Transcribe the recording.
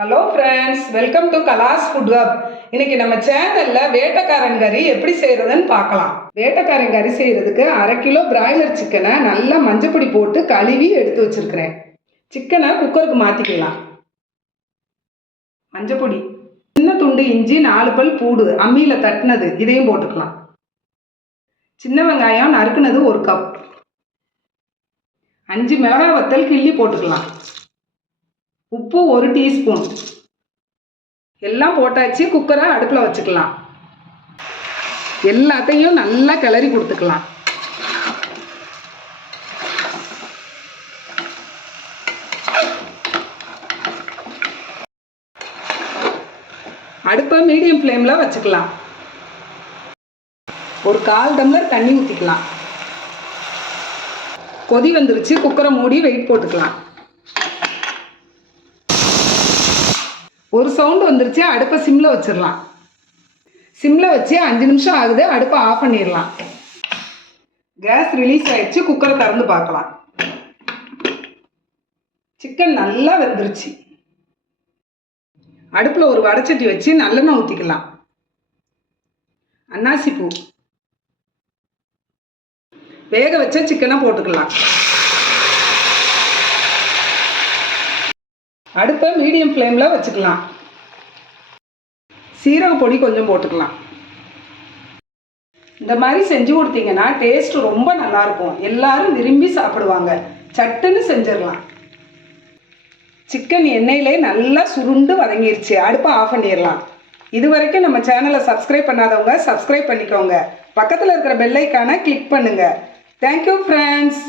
Hello friends welcome to Kalas food hub இன்னைக்கு நம்ம சேனல்ல வேட்டைக்காரன் கறி எப்படி செய்யறதுன்னு பார்க்கலாம். வேட்டைக்காரன் கறி செய்யறதுக்கு அரை கிலோ பிராய்லர் சிக்கனை நல்லா மஞ்சப்பொடி போட்டு கழுவி எடுத்து வச்சிருக்கிறேன். சிக்கனை குக்கருக்கு மாத்திக்கலாம். மஞ்சப்பொடி சின்ன துண்டு இஞ்சி நாலு பல் பூடு அம்மியில் தட்டினது இதையும் போட்டுக்கலாம். சின்ன வெங்காயம் நறுக்குனது ஒரு கப் அஞ்சு மிளகாய் வத்தல் கிள்ளி போட்டுக்கலாம். உப்பு ஒரு டீஸ்பூன். எல்லாம் போட்டாச்சு குக்கரை அடுப்பில் வச்சுக்கலாம். எல்லாத்தையும் நல்லா கிளறி கொடுத்துக்கலாம். அடுப்பை மீடியம் ஃப்ளேமில் வச்சுக்கலாம். ஒரு கால் டம்ளர் தண்ணி ஊற்றிக்கலாம் கொதி வந்துருச்சு குக்கரை மூடி வெயிட் போட்டுக்கலாம். ஒரு சவுண்டு வந்துருச்சு அடுப்பை சிம்மில் வச்சிடலாம் சிம்மில் வச்சு அஞ்சு நிமிஷம் ஆகுது அடுப்பை ஆஃப் பண்ணிடலாம் கேஸ் ரிலீஸ் ஆயிடுச்சு குக்கரை திறந்து பார்க்கலாம். சிக்கன் நல்லா வெந்துருச்சு. அடுப்பில் ஒரு வடச்சட்டி வச்சு நல்லெண்ணெய் ஊற்றிக்கலாம் அன்னாசி பூ வேக வச்ச சிக்கனை போட்டுக்கலாம். அடுப்பை மீடியம் ஃப்ளேமில் வச்சுக்கலாம். சீரக பொடி கொஞ்சம் போட்டுக்கலாம். இந்த மாதிரி செஞ்சு கொடுத்தீங்கன்னா டேஸ்ட் ரொம்ப நல்லாயிருக்கும் எல்லாரும் விரும்பி சாப்பிடுவாங்க. சட்டுன்னு செஞ்சிடலாம். சிக்கன் எண்ணெயிலே நல்லா சுருண்டு வதங்கிருச்சு. அடுப்பை ஆஃப் பண்ணிடலாம். இது வரைக்கும் நம்ம சேனலை சப்ஸ்கிரைப் பண்ணாதவங்க சப்ஸ்கிரைப் பண்ணிக்கோங்க. பக்கத்தில் இருக்கிற பெல்லைக்கான கிளிக் பண்ணுங்கள் தேங்க்யூ ஃப்ரெண்ட்ஸ்